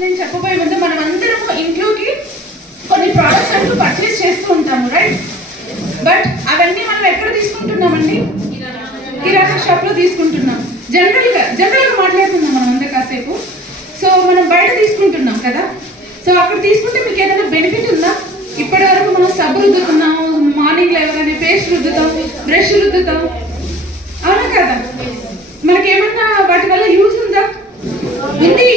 నేను చెప్పబోయే ముందు మనం అందరం ఇంట్లోకి కొన్ని ప్రోడక్ట్స్ అంటూ పర్చేస్ చేస్తూ ఉంటాము, రైట్? బట్ అవన్నీ మనం ఎక్కడ తీసుకుంటున్నామండి? కిరాణా షాప్లో తీసుకుంటున్నాం. జనరల్గా మాట్లాడుతున్నాం మనం అంతా కాసేపు. సో మనం బయట తీసుకుంటున్నాం కదా. సో అక్కడ తీసుకుంటే మీకు ఏదైనా బెనిఫిట్ ఉందా? ఇప్పటి వరకు మనం సబ్బు రుద్దుతున్నాము, మార్నింగ్ లేవగానే పేస్ట్ రుద్దుతాం, బ్రష్ రుద్దుతాం, అవునా కదా? మనకేమన్నా వాటి వల్ల యూజ్ ఉందా? ఉంది.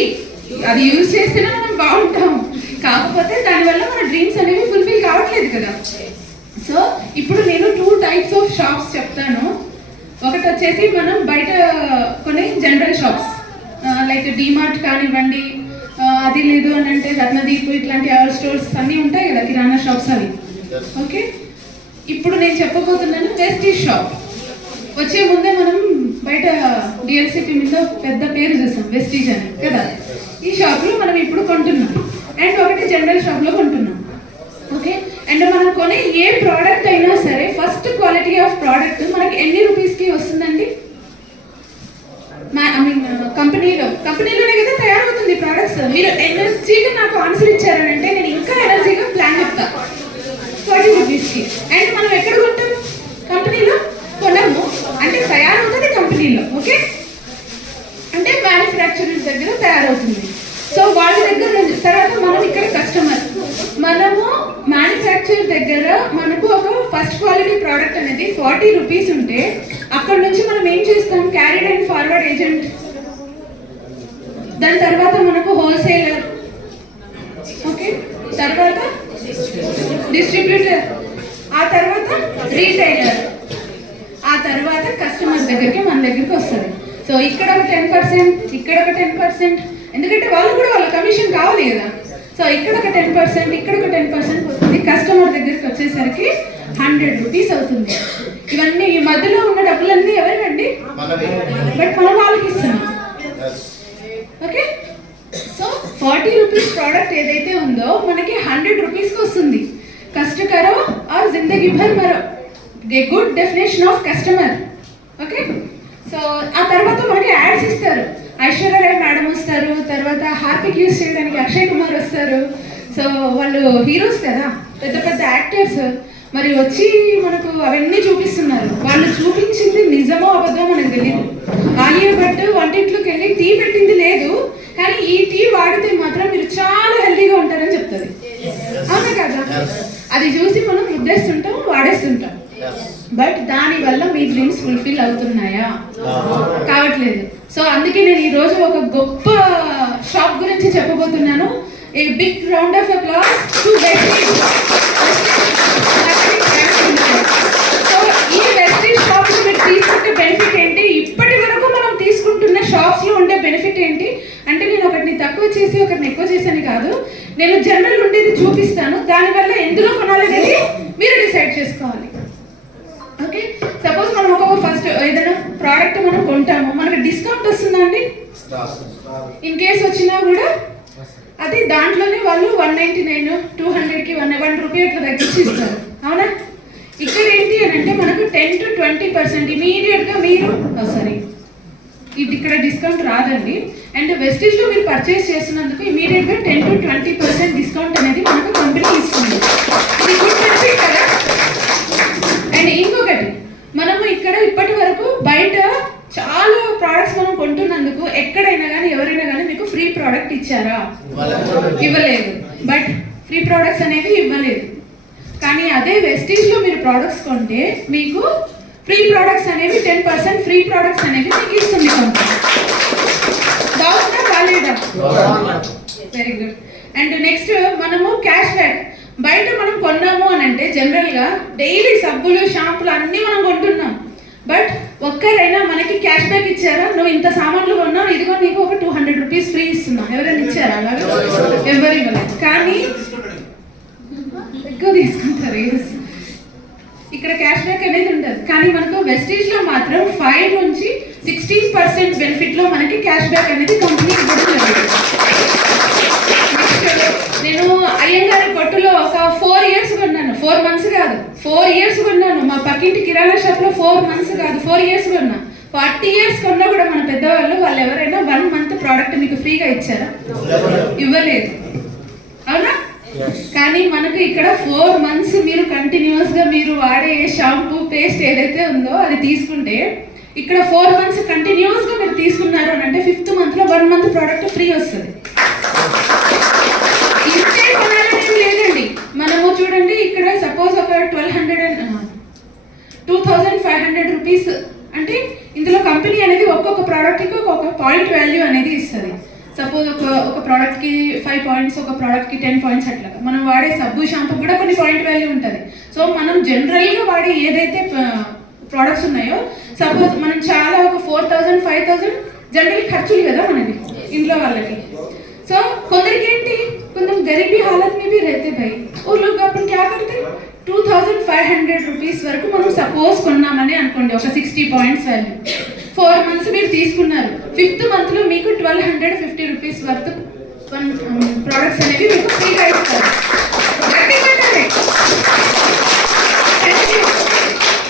అది యూజ్ చేస్తేనే మనం బాగుంటాము. కాకపోతే దానివల్ల మన డ్రీమ్స్ అనేవి ఫుల్ఫిల్ కావట్లేదు కదా. సో ఇప్పుడు నేను 2 టైప్స్ ఆఫ్ షాప్స్ చెప్తాను. ఒకటి వచ్చేసి మనం బయట కొనే జనరల్ షాప్స్ లైక్ డిమార్ట్ కానివ్వండి, అది లేదు అని అంటే రత్నదీప్, ఇట్లాంటి అవర్ స్టోర్స్ అన్నీ ఉంటాయి కదా, కిరాణా షాప్స్ అవి. ఓకే, ఇప్పుడు నేను చెప్పబోతున్నాను వెస్టీజ్ షాప్. వచ్చే ముందే మనం బయట డిఎల్సిపి మీద పెద్ద పేరు చూసాం, వెస్టీజ్ అని కదా. ఈ షాప్లో మనం ఇప్పుడు కొంటున్నాం అండ్ ఒకటి జనరల్ షాప్లో కొంటున్నాం. ఓకే, అండ్ మనం కొనే ఏ ప్రోడక్ట్ అయినా సరే ఫస్ట్ క్వాలిటీ ఆఫ్ ప్రోడక్ట్ మనకి ఎన్ని రూపీస్కి వస్తుందండి? ఐ మీన్ కంపెనీలోనే కదా తయారవుతుంది ప్రోడక్ట్స్. మీరు ఎనర్జీగా నాకు ఆన్సర్ ఇచ్చారనంటే నేను ఇంకా ఎనర్జీగా ప్లాన్ చెప్తా. 40 రూపీస్కి. అండ్ మనం ఎక్కడ కొంటాము? కంపెనీలో కొనము, అంటే తయారవుతుంది కంపెనీలో. ఓకే, అంటే మ్యానుఫ్యాక్చరర్స్ దగ్గర తయారవుతుంది. సో వాళ్ళ దగ్గర తర్వాత మనం ఇక్కడ కస్టమర్, మనము మ్యానుఫ్యాక్చర్ దగ్గర మనకు ఒక ఫస్ట్ క్వాలిటీ ప్రోడక్ట్ అనేది 40 రూపీస్ ఉంటే అక్కడ నుంచి మనం ఏం చేస్తాం? క్యారీడ్ అండ్ ఫార్వర్డ్ ఏజెంట్, దాని తర్వాత మనకు హోల్సేలర్, ఓకే, తర్వాత డిస్ట్రిబ్యూటర్, ఆ తర్వాత రీటైలర్, ఆ తర్వాత కస్టమర్స్ దగ్గరికి మన దగ్గరికి వస్తుంది. సో ఇక్కడ ఒక 10%, ఇక్కడ ఒక 10%, ఎందుకంటే వాళ్ళు కూడా వాళ్ళ కమిషన్ కావాలి కదా. సో ఇక్కడ ఒక 10%, ఇక్కడ ఒక 10% వస్తుంది. కస్టమర్ దగ్గరికి వచ్చేసరికి 100 రూపీస్ అవుతుంది. ఇవన్నీ ఈ మధ్యలో ఉన్న డబ్బులన్నీ ఎవరికండి? బట్ మనం వాళ్ళకి ఇస్తున్నాం. ఓకే, సో 40 రూపీస్ ప్రోడక్ట్ ఏదైతే ఉందో మనకి 100 రూపీస్కి వస్తుంది. కష్ట కరో ఆర్ జిందగీ భర్ మరో, a good definition of customer. Okay, so ఆ తర్వాత మనకి యాడ్స్ ఇస్తారు. ఐశ్వర్య రాయ్ మేడం వస్తారు, తర్వాత హార్పిక్ యూస్ చేయడానికి అక్షయ్ కుమార్ వస్తారు. సో వాళ్ళు హీరోస్ కదా, పెద్ద పెద్ద యాక్టర్స్. మరి వచ్చి మనకు అవన్నీ చూపిస్తున్నారు. వాళ్ళు చూపించింది నిజమో అబద్ధమో మనకు తెలియదు. ఆలియా భట్ వంటింట్లోకి వెళ్ళి టీ పెట్టింది లేదు, కానీ ఈ టీ వాడితే మాత్రం మీరు చాలా హెల్తీగా ఉంటారని చెప్తుంది, అవునా కదా? అది చూసి మనం రుద్దేస్తుంటాం, వాడేస్తుంటాం. బట్ దానివల్ల మీ డ్రీమ్స్ ఫుల్ఫిల్ అవుతున్నాయా? కావట్లేదు. సో అందుకే నేను ఈరోజు ఒక గొప్ప షాప్ గురించి చెప్పబోతున్నాను. A big round of applause to Vestige. So ఈ వెస్టీజ్ షాప్ మీరు తీసుకుంటే బెనిఫిట్ ఏంటి? ఇప్పటి వరకు మనం తీసుకుంటున్న షాప్స్లో ఉండే బెనిఫిట్ ఏంటి అంటే, నేను ఒకటిని తక్కువ చేసి ఒకటిని ఎక్కువ చేశాను కాదు, నేను జనరల్ ఉండేది చూపిస్తాను. దానివల్ల ఎందులో కొనాలనేది మీరు డిసైడ్ చేసుకోవాలి. ఓకే, సపోజ్ మనం ఒక ఫస్ట్ ఏదైనా ప్రోడక్ట్ మనం కొంటాము, మనకి డిస్కౌంట్ వస్తుందా అండి? ఇన్ కేస్ వచ్చినా కూడా అది దాంట్లోనే వాళ్ళు 199, 200కి 1 రూపీ అట్లా తగ్గించి ఇస్తారు, అవునా? ఇక్కడ ఏంటి అని అంటే మనకు 10 to 20% ఇమీడియట్గా మీరు సారీ ఇది ఇక్కడ డిస్కౌంట్ రాదండి. అండ్ వెస్టీజ్లో మీరు పర్చేస్ చేస్తున్నందుకు ఇమీడియట్గా 10 to 20% డిస్కౌంట్ అనేది మనకు కంపెనీ ఇస్తుంది. ఇది గుడ్ బెనిఫిట్ కదా. అండ్ ఇంకొకటి, మనము ఇక్కడ ఇప్పటి వరకు బయట చాలా ప్రోడక్ట్స్ మనం కొంటున్నందుకు ఎక్కడైనా కానీ ఎవరైనా కానీ మీకు ఫ్రీ ప్రోడక్ట్ ఇచ్చారా? ఇవ్వలేదు. బట్ ఫ్రీ ప్రోడక్ట్స్ అనేవి ఇవ్వలేదు. కానీ అదే వెస్టీజ్లో మీరు ప్రోడక్ట్స్ కొంటే మీకు ఫ్రీ ప్రోడక్ట్స్ అనేవి 10% ఫ్రీ ప్రోడక్ట్స్ అనేవి మీకు ఇస్తుంది కంపెనీ. బాగుందా బాలేదా? Very good. అండ్ నెక్స్ట్ మనము క్యాష్ బ్యాక్. బయట మనం కొన్నాము అని అంటే జనరల్గా డైలీ సబ్బులు, షాంపులు అన్నీ మనం కొంటున్నాం. బట్ ఒక్కరైనా మనకి క్యాష్ బ్యాక్ ఇచ్చారా? నువ్వు ఇంత సామాన్లు కొన్నావు, ఇదిగో నీకు ఒక 200 రూపీస్ ఫ్రీ ఇస్తున్నా, ఎవరైనా ఇచ్చారా? అలాగే ఎవరు ఇవ్వలేదు. కానీ ఎక్కువ తీసుకుంటారు. ఇక్కడ క్యాష్ బ్యాక్ అనేది ఉండదు. కానీ మనకు వెస్టీజ్లో మాత్రం 5 నుంచి 16% బెనిఫిట్లో మనకి క్యాష్ బ్యాక్ అనేది కంపెనీ ఇవ్వడం. నేను అయ్యంగారి కొట్టులో ఒక 4 ఇయర్స్ కొన్నాను. 4 months కాదు, 4 years కొన్నాను. మా పక్కింటి కిరాణా షాప్లో 4 months కాదు 4 years కొన్నా. 40 years కొన్నా కూడా మన పెద్దవాళ్ళు ఎవరైనా 1 month ప్రోడక్ట్ మీకు ఫ్రీగా ఇచ్చారా? ఇవ్వలేదు, అవునా? కానీ మనకు ఇక్కడ 4 months మీరు కంటిన్యూస్గా మీరు వాడే షాంపూ పేస్ట్ ఏదైతే ఉందో అది తీసుకుంటే ఇక్కడ 4 months కంటిన్యూస్గా మీరు తీసుకున్నారు అని అంటే 5th monthలో 1 month ప్రోడక్ట్ ఫ్రీ వస్తుంది. ఇంతే కొనాలనేది లేదండి. మనము చూడండి ఇక్కడ సపోజ్ ఒక 2500 రూపీస్ అంటే ఇందులో కంపెనీ అనేది ఒక్కొక్క ప్రోడక్ట్కి ఒక్కొక్క పాయింట్ వాల్యూ అనేది ఇస్తుంది. సపోజ్ ఒక ప్రోడక్ట్కి 5 points, ఒక ప్రోడక్ట్కి 10 points అట్లా. మనం వాడే సబ్బు షాంపూ కూడా కొన్ని పాయింట్ వాల్యూ ఉంటుంది. సో మనం జనరల్గా వాడే ఏదైతే ప్రోడక్ట్స్ ఉన్నాయో సపోజ్ మనం చాలా ఒక 4000 5000 జనరల్ ఖర్చులు కదా మనకి ఇంట్లో వాళ్ళకి. సో కొందరికి ఏంటి కొంచెం గరీబీ హాలత్ में भी रहते भाई वो लोग अपन क्या करते 2500 రూపీస్ వరకు మనం సపోజ్ కొన్నామని అనుకోండి, ఒక 60 points వాల్యూ. 4 months మీరు తీసుకున్నారు, 5th monthలో మీకు 1250 రూపీస్ వర్త్ ప్రోడక్ట్స్ అనేవి మీకు ఫ్రీగా ఇస్తారు.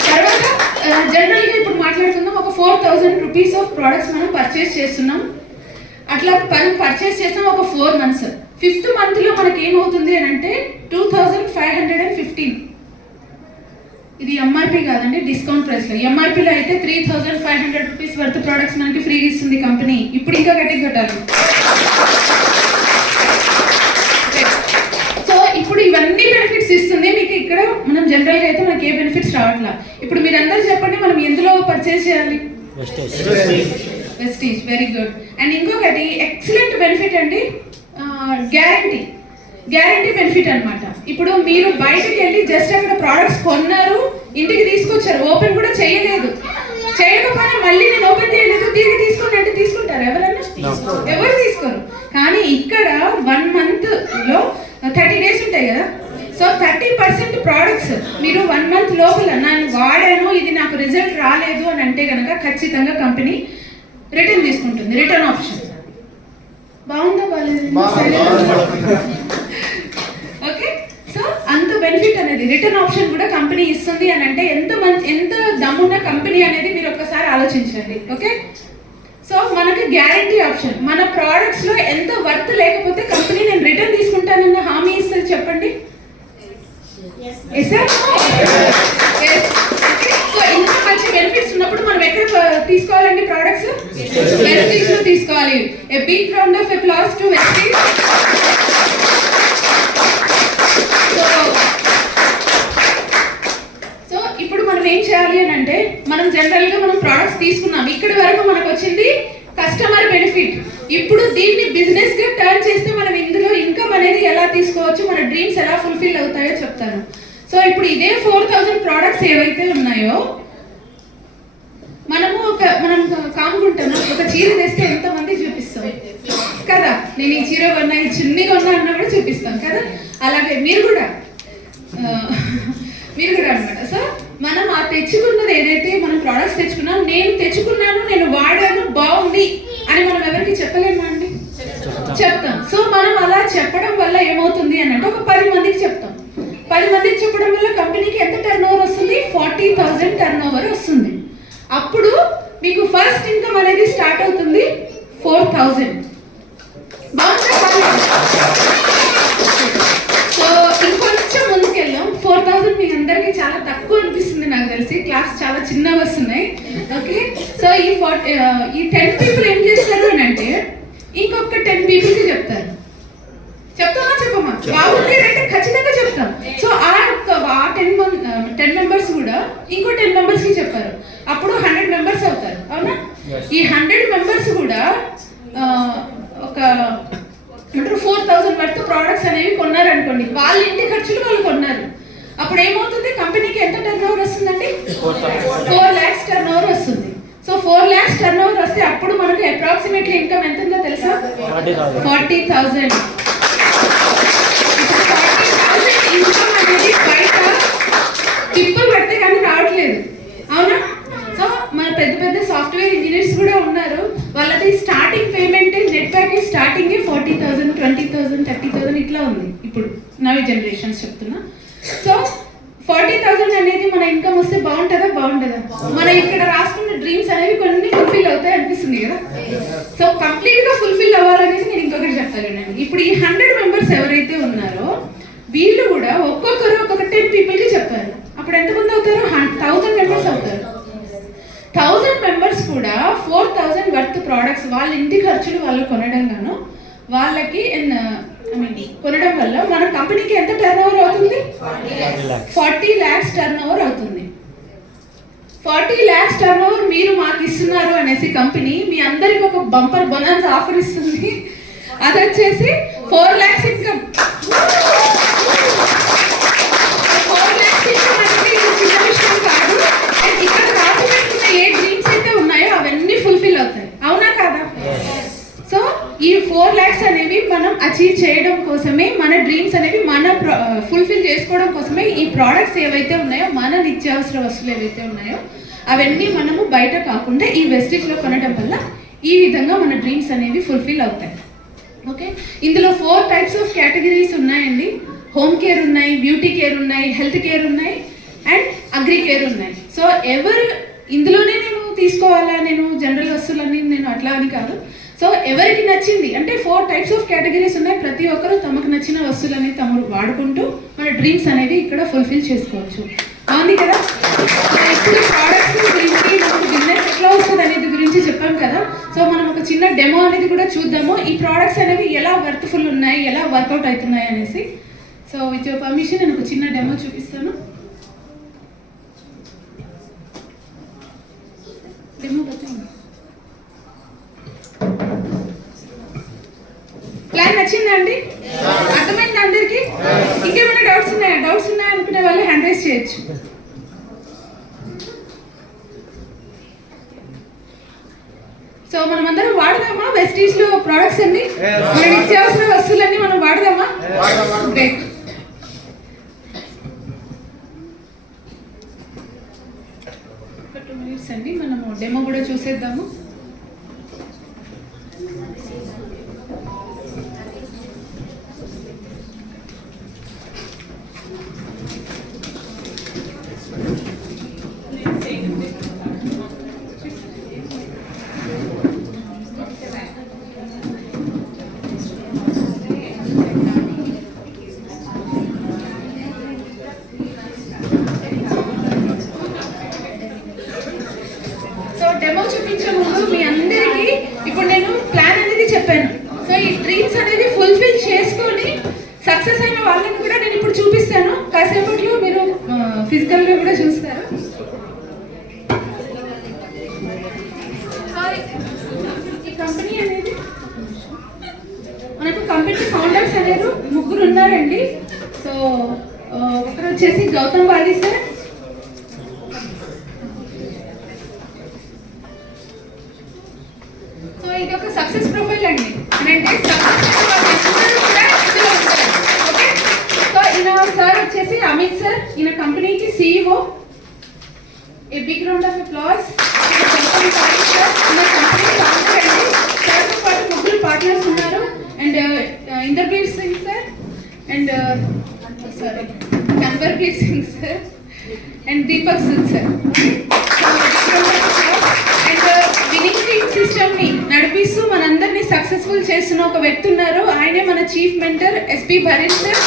తర్వాత జనరల్గా ఇప్పుడు మాట్లాడుతున్నాం ఒక 4000 రూపీస్ ఆఫ్ ప్రోడక్ట్స్ మనం పర్చేస్ చేస్తున్నాం. అట్లా మనం పర్చేస్ చేస్తాం ఒక 4 months. 5th monthలో మనకి ఏమవుతుంది అని అంటే 2515. ఇది ఎంఆర్పి కాదండి, డిస్కౌంట్ ప్రైస్లో. ఎంఆర్పిలో అయితే 3500 రూపీస్ వర్త్ ప్రోడక్ట్స్ మనకి ఫ్రీ ఇస్తుంది కంపెనీ. ఇప్పుడు ఇంకా గట్టి కట్టాలి. సో ఇప్పుడు ఇవన్నీ బెనిఫిట్స్ ఇస్తుంది మీకు. ఇక్కడ మనం జనరల్గా అయితే మనకి ఏ బెనిఫిట్స్ రావట్లా. ఇప్పుడు మీరు అందరూ చెప్పండి మనం ఎందులో పర్చేస్ చేయాలి? వెస్టీజ్. Very good. అండ్ ఇంకొకటి ఎక్సలెంట్ బెనిఫిట్ అండి, గ్యారంటీ బెనిఫిట్ అనమాట. ఇప్పుడు మీరు బయటకు వెళ్ళి జస్ట్ అక్కడ ప్రోడక్ట్స్ కొన్నారు, ఇంటికి తీసుకొచ్చారు, ఓపెన్ కూడా చేయలేదు, చేయకపోయినా మళ్ళీ నేను ఓపెన్ చేయలేదు తిరిగి తీసుకోండి అంటే తీసుకుంటారు ఎవరన్నా? ఎవరు తీసుకోరు. కానీ ఇక్కడ 1 monthలో 30 days ఉంటాయి కదా. సో 30% ప్రోడక్ట్స్ మీరు 1 month లోపల నేను వాడాను ఇది నాకు రిజల్ట్ రాలేదు అని అంటే కనుక ఖచ్చితంగా కంపెనీ రిటర్న్ తీసుకుంటుంది. రిటర్న్ ఆప్షన్ బాగుందా బాగాలేదు? ఓకే. సో అంత బెనిఫిట్ అనేది రిటర్న్ ఆప్షన్ కూడా కంపెనీ ఇస్తుంది అని అంటే ఎంత దమ్మున్న కంపెనీ అనేది మీరు ఒక్కసారి ఆలోచించండి. ఓకే. సో మనకు గ్యారంటీ ఆప్షన్, మన ప్రోడక్ట్స్లో ఎంత వర్త్ లేకపోతే కంపెనీ నేను రిటర్న్ తీసుకుంటానన్న హామీ ఇస్తుంది. చెప్పండి. సో ఇంత మంచి బెనిఫిట్స్ ఉన్నప్పుడు మనం ఎక్కడ తీసుకోవాలండి ప్రోడక్ట్స్? వెస్టీజ్ లో తీసుకోవాలి. A big round of applause to Vestige. So ఇప్పుడు మనం ఏం చేయాలి అని అంటే మనం జనరల్ గా మనం ప్రోడక్ట్స్ తీసుకున్నాం, ఇక్కడి వరకు మనకు వచ్చింది కస్టమర్ బెనిఫిట్. ఇప్పుడు దీన్ని బిజినెస్ గా టర్న్ చేస్తే మనం ఇందులో ఇన్కమ్ అనేది ఎలా తీసుకోవచ్చు, మన డ్రీమ్స్ ఎలా ఫుల్ఫిల్ అవుతాయో చెప్తాను. సో ఇప్పుడు ఇదే 4000 ప్రోడక్ట్స్ ఏవైతే ఉన్నాయో మనం కానుకుంటాము. ఒక చీర తెస్తే ఎంతమంది చూపిస్తాం కదా, నేను ఈ చీర కొన్నా ఈ చిన్ని కొన్నా అన్నా కూడా చూపిస్తాం కదా. అలాగే మీరు కూడా అనమాట. సో మనం ఆ తెచ్చుకున్నది ఏదైతే మనం ప్రోడక్ట్స్ తెచ్చుకున్నాం, నేను తెచ్చుకున్నాను, నేను వాడాను, బాగుంది అని మనం ఎవరికి చెప్పలేమా అండి? చెప్తాం. సో మనం అలా చెప్పడం వల్ల ఏమవుతుంది అని అంటే ఒక 10 మందికి చెప్తాం. 10 మందికి చెప్పడం వల్ల కంపెనీకి ఎంత టర్న్ ఓవర్ వస్తుంది? 40,000 టర్న్ ఓవర్ వస్తుంది. అప్పుడు మీకు ఫస్ట్ ఇన్కమ్ అనేది స్టార్ట్ అవుతుంది 4,000. సో ఇంకొంచెం ముందుకెళ్ళాం. 4,000 మీ అందరికీ చాలా తక్కువ అనిపిస్తుంది నాకు తెలిసి, క్లాస్ చాలా చిన్నగా వస్తున్నాయి. ఓకే. సో ఈ 10 people ఏం చేస్తారు అని అంటే ఇంకొక 10 peopleకి చెప్తారు. చెప్తామా చెప్పమా? బాగుంది అంటే ఖచ్చితంగా చెప్తాం. సో ఆ 10 members కూడా ఇంకో 10 members కి చెప్పారు, అప్పుడు 100 members అవుతారు. అవునా? ఈ 100 members కూడా ఒక 4,000 వర్త్ ప్రోడక్ట్స్ అనేవి కొన్నారు అనుకోండి, వాళ్ళ ఇంటి ఖర్చులు వాళ్ళు కొన్నారు. అప్పుడు ఏమవుతుంది? కంపెనీకి ఎంత టర్న్ ఓవర్ వస్తుందండి? 4 lakhs టర్న్ ఓవర్ వస్తుంది. సో 4 lakhs టర్న్ ఓవర్ వస్తే అప్పుడు మనకు అప్రాక్సిమేట్లీ ఇన్కమ్ ఎంత ఉందో తెలుసా? 40,000. ఇన్కమ్ అనేది బయట టిప్పులు పెడితే కానీ రావట్లేదు. అవునా? సో మన పెద్ద సాఫ్ట్వేర్ ఇంజనీర్స్ కూడా ఉన్నారు, వాళ్ళది starting payment net package starting 40,000, 20,000, 30,000 ఇట్లా ఉంది ఇప్పుడు నవీ జనరేషన్స్ చెప్తున్నా. సో 40,000 అనేది మన ఇన్కమ్ వస్తే బాగుంటుందా మనం ఇక్కడ రాసుకున్న డ్రీమ్స్ అనేవి కొన్ని ఫుల్ఫిల్ అవుతాయి అనిపిస్తుంది కదా. సో కంప్లీట్ గా ఫుల్ఫిల్ అవ్వాలనేసి నేను ఇంకొకటి చెప్తాను. ఇప్పుడు ఈ 100 మెంబర్స్ ఎవరైతే ఉన్నారో వీళ్ళు కూడా ఒక్కొక్కరు ఒక్కొక్క 10 people కి చెప్పారు. అప్పుడు ఎంతమంది అవుతారు? 1000 మెంబర్స్ అవుతారు. 1000 మెంబర్స్ కూడా 4000 వర్త్ ప్రోడక్ట్స్ వాళ్ళ ఇంటి ఖర్చులు వాళ్ళు కొనడం గాను వాళ్ళకి కొనడం వల్ల మన కంపెనీకి ఎంత టర్న్ ఓవర్ అవుతుంది? 40 lakhs టర్న్ ఓవర్ అవుతుంది. 40 lakhs టర్న్ ఓవర్ మీరు మాకు ఇస్తున్నారు అనేసి కంపెనీ మీ అందరికి ఒక బంపర్ బోనస్ ఆఫర్ ఇస్తుంది. అది వచ్చేసి 4 lakhs ఇన్కమ్. 4 lakhs ఇన్కమ్ అంటే ఇది చిన్న విషయం కాదు. ఇక్కడ రాసి పెట్టుకున్న ఏ డ్రీమ్స్ అయితే ఉన్నాయో అవన్నీ ఫుల్ఫిల్ అవుతాయి. అవునా కాదా? సో ఈ 4 lakhs అనేవి మనం అచీవ్ చేయడం కోసమే, మన డ్రీమ్స్ అనేవి మన ఫుల్ఫిల్ చేసుకోవడం కోసమే ఈ ప్రోడక్ట్స్ ఏవైతే ఉన్నాయో, మన నిత్యావసర వస్తువులు ఏవైతే ఉన్నాయో అవన్నీ మనము బయట కాకుండా ఈ వెస్టేజ్లో కొనడం వల్ల ఈ విధంగా మన డ్రీమ్స్ అనేవి ఫుల్ఫిల్ అవుతాయి. ఓకే, ఇందులో 4 types ఆఫ్ కేటగిరీస్ ఉన్నాయండి. హోమ్ కేర్ ఉన్నాయి, బ్యూటీ కేర్ ఉన్నాయి, హెల్త్ కేర్ ఉన్నాయి అండ్ అగ్రి కేర్ ఉన్నాయి. సో ఎవరు ఇందులోనే నేను తీసుకోవాలా, నేను జనరల్ వస్తువులని నేను అట్లా అని కాదు. సో ఎవరికి నచ్చింది అంటే 4 types ఆఫ్ కేటగిరీస్ ఉన్నాయి. ప్రతి ఒక్కరు తమకు నచ్చిన వస్తువులని తమరు వాడుకుంటూ మన డ్రీమ్స్ అనేది ఇక్కడ ఫుల్ఫిల్ చేసుకోవచ్చు. బాగుంది కదా? ఇప్పుడు ప్రోడక్ట్స్ గురించి మనకు బిజినెస్ ఎట్లా వస్తుంది అనేది గురించి చెప్పాం కదా. సో మనం ఒక చిన్న డెమో అనేది కూడా చూద్దాము. ఈ ప్రోడక్ట్స్ అనేవి ఎలా వర్త్ఫుల్ ఉన్నాయి, ఎలా వర్కౌట్ అవుతున్నాయి అనేసి. సో విత్ యువర్ పర్మిషన్ నేను ఒక చిన్న డెమో చూపిస్తాను. డెమో ప్లాన్ నచ్చిందా అండి? అర్థమైందా అందరికి? ఇంకేమైనా డౌట్స్ ఉన్నాయా అనుకునే వాళ్ళు హ్యాండ్ రైజ్ చేయొచ్చు. సో మనం అందరం వాడదామా వెస్టీజ్ లో ప్రోడక్ట్స్ అన్ని? మన నిత్యావసర వస్తువులన్నీ మనం వాడదామా? గ్రేట్. ఒక 2 minutes అండి, మనము డెమో కూడా చూసేద్దాము. డెమో చూపించే ముందు మీ అందరికీ ఇప్పుడు నేను ప్లాన్ అనేది చెప్పాను. సో ఈ డ్రీమ్స్ అనేది ఫుల్ఫిల్ చేసుకొని సక్సెస్ అయిన వాళ్ళని కూడా నేను ఇప్పుడు చూపిస్తాను. కాసేపట్లో మీరు ఫిజికల్గా కూడా చూస్తారు. ఈ కంపెనీ అనేది మనకు కంపెనీ ఫౌండర్స్ అనేది 3 ఉన్నారండి. సో ఒకరు వచ్చేసి గౌతమ్ బాలి సార్, ఇది ఒక సక్సెస్ ప్రొఫైల్ అండి. అంటే ఓకే. సో ఈయన సార్ వచ్చేసి అమిత్ సార్, ఈయన కంపెనీకి CEO. A big round of applause. సార్తో పాటు 3 పార్ట్నర్స్ ఉన్నారు. And Inderbir Singh sir and sorry Kanwarbir Singh sir and Deepak Sood sir. And winning team system ని నడిపిస్తూ మనందరినీ సక్సెస్ఫుల్ చేస్తున్న ఒక వ్యక్తి ఉన్నారు. ఆయనే మన chief mentor SP Bharish sir.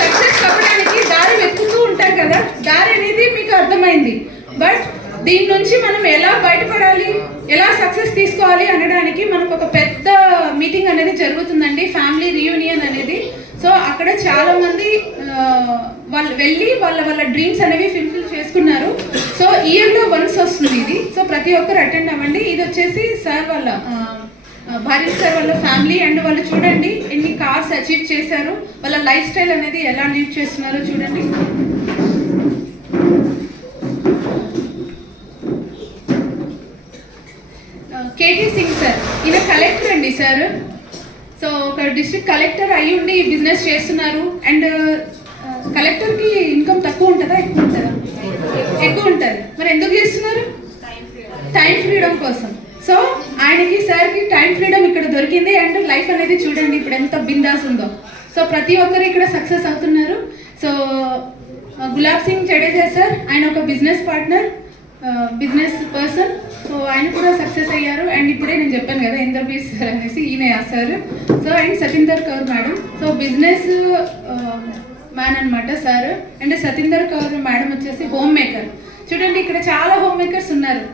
Success అవ్వడానికి దారి వెతుకుతూ ఉంటాం కదా, దారి అనేది మీకు అర్థమైంది. బట్ దీని నుంచి మనం ఎలా బయటపడాలి, ఎలా సక్సెస్ తీసుకోవాలి అనడానికి మనకు ఒక పెద్ద మీటింగ్ అనేది జరుగుతుందండి, ఫ్యామిలీ రీయూనియన్ అనేది. సో అక్కడ చాలా మంది వాళ్ళు వెళ్ళి వాళ్ళ డ్రీమ్స్ అనేవి ఫుల్ఫిల్ చేసుకున్నారు. సో ఇయర్లో వన్స్ వస్తుంది ఇది. సో ప్రతి ఒక్కరు అటెండ్ అవ్వండి. ఇది వచ్చేసి సార్ వాళ్ళ భార్య సార్ వాళ్ళ ఫ్యామిలీ. అండ్ వాళ్ళు చూడండి ఎన్ని కార్స్ అచీవ్ చేశారు, వాళ్ళ లైఫ్ స్టైల్ అనేది ఎలా లీడ్ చేస్తున్నారో చూడండి. KT సింగ్ సార్, ఈయన కలెక్టర్ అండి సార్. సో ఒక డిస్ట్రిక్ట్ కలెక్టర్ అయ్యి ఉండి బిజినెస్ చేస్తున్నారు. అండ్ కలెక్టర్కి ఇన్కమ్ తక్కువ ఉంటుందా ఎక్కువ ఉంటుందా? ఎక్కువ ఉంటుంది. మరి ఎందుకు చేస్తున్నారు? టైం ఫ్రీడమ్ కోసం. సో ఆయనకి సార్కి టైం ఫ్రీడమ్ ఇక్కడ దొరికింది. అండ్ లైఫ్ అనేది చూడండి ఇప్పుడు ఎంత బిందాస్ ఉందో. సో ప్రతి ఒక్కరు ఇక్కడ సక్సెస్ అవుతున్నారు. సో గులాబ్ సింగ్ జడేజా సార్, ఆయన ఒక business partner, business person. So ఆయన కూడా సక్సెస్ అయ్యారు. అండ్ ఇప్పుడే నేను చెప్పాను కదా ఇంద్రబీర్ సార్ అనేసి, ఈయన sir. So and Satinder Kaur madam, so business man అనమాట sir. And Satinder Kaur madam వచ్చేసి హోమ్ మేకర్. చూడండి ఇక్కడ చాలా హోమ్ మేకర్స్ ఉన్నారు,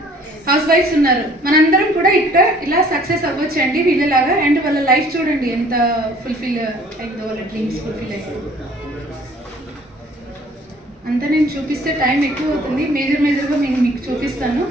హౌస్ వైఫ్స్ ఉన్నారు. మనందరం కూడా ఇక్కడ ఇలా సక్సెస్ అవ్వచ్చు అండి వీళ్ళలాగా. అండ్ వాళ్ళ లైఫ్ చూడండి ఎంత ఫుల్ఫిల్ అయిందో, వాళ్ళ డ్రీమ్స్ ఫుల్ఫిల్ అయ్యాయి. అంతా నేను చూపిస్తే టైం ఎక్కువ అవుతుంది, మేజర్గా నేను మీకు చూపిస్తాను.